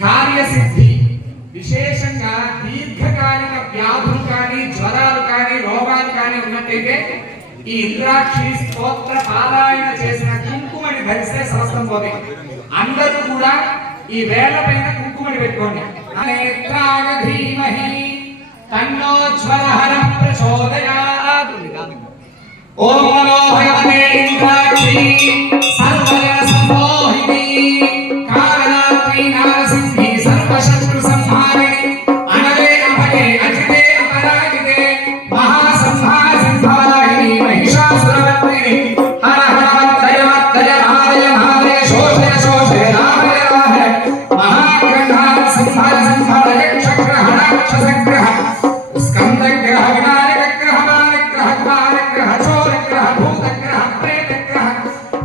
కార్యసిద్ధి విశేషంగా దీర్ఘకాలిక వ్యాధులు కానీ జ్వరాలు కానీ రోగాలు కానీ ఉన్నట్టయితే ఈ ఇంద్రాక్షి స్తోత్ర పారాయణ చేసిన కుంకుమని ధరిస్తే సమస్తం పోతే అందరూ కూడా ఈ వేళ పైన కుంకుమని పెట్టుకోండి. తన్నోజ్వలహర ప్రచోదయాత్. ఓం నమో భగవతే ఇంద్రాక్షి సర్వజన సంమోహిని కారణాత్రి నారసింహి సర్వశత్రు సంహారిణి అనలే అభయే అజితే అపరాజితే మహాసంహార సంహారిణి మహిషాసురవర్తిని హర హర వత్తయ వత్తయ మహాదయ మహాదయ శోషయ శోషయ రామయ రామయ మహాగ్రహార సంహార సంహార యక్షగ్రహ రాక్షసగ్రహ స్కందగ్రహ వినాయకగ్రహ బాలగ్రహ కుమారగ్రహ చోరగ్రహ భూతగ్రహ ప్రేతగ్రహ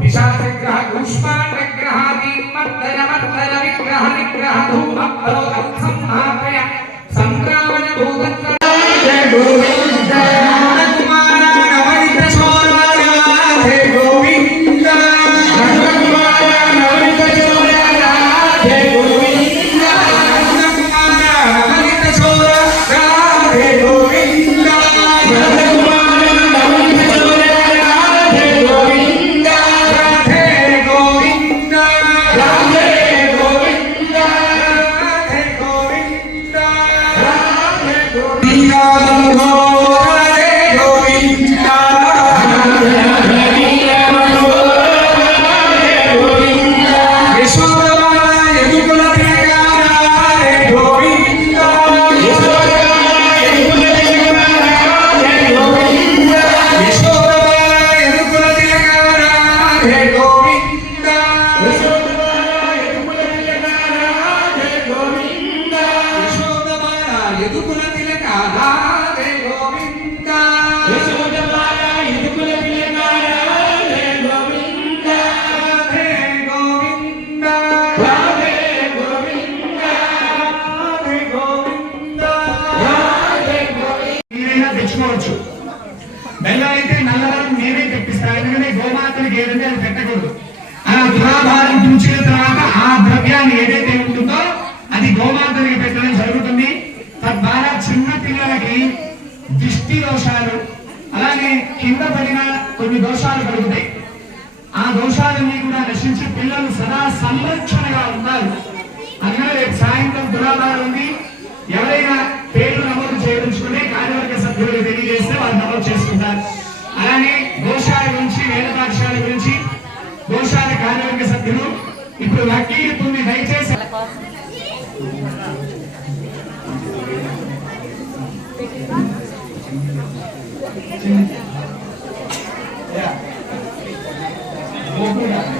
పిశాచగ్రహ కుష్మాండగ్రహ దీమత్తయ మత్తయ విగ్రహ నిగ్రహ ధూమ ప్రోగం సంహారయ సంక్రామణ భూతగ్రహ గోవింద కుమార నవనిత చోరాయ హే గోవింద కుమార నవనిత చోరాయ హే గోవింద కుమార నవనిత చోరాయ హే గోవింద కుమార నవనిత చోరాయ హే గోవింద రాధే గోవింద రాధే గోవింద రాధే గోవింద రాధే గోవింద తెచ్చుకోవచ్చు. బెల్లం అయితే నల్లవరం నేనే తెప్పిస్తాను, ఎందుకంటే గోమాతకి ఏదంటే అది పెట్టకూడదు. అలా తులాభారం తుంచిన తర్వాత ఆ ద్రవ్యాన్ని ఏదైతే ఉంటుందో అది గోమాతకి పెట్టడం జరుగుతుంది. తద్వారా చిన్న పిల్లలకి దిష్టి దోషాలు అలాగే కింద పడిన కొన్ని దోషాలు కలుగుతాయి. ఆ దోషాలన్నీ కూడా నశించి పిల్లలు సదా సంరక్షణగా ఉంటారు. అందుకని రేపు సాయంత్రం తులాభారం ఉంది. ఎవరైనా పేర్లు నమోదు చేయించుకుని కార్యవర్గ సభ్యులకు తెలియజేస్తే వాళ్ళు నమోదు చేసుకుంటారు. అలానే గోశాల గురించి వేద పాఠశాల గురించి గోశాల కార్యవర్గ సభ్యులు ఇప్పుడు వకీలుతుంది. దయచేసి Yeah.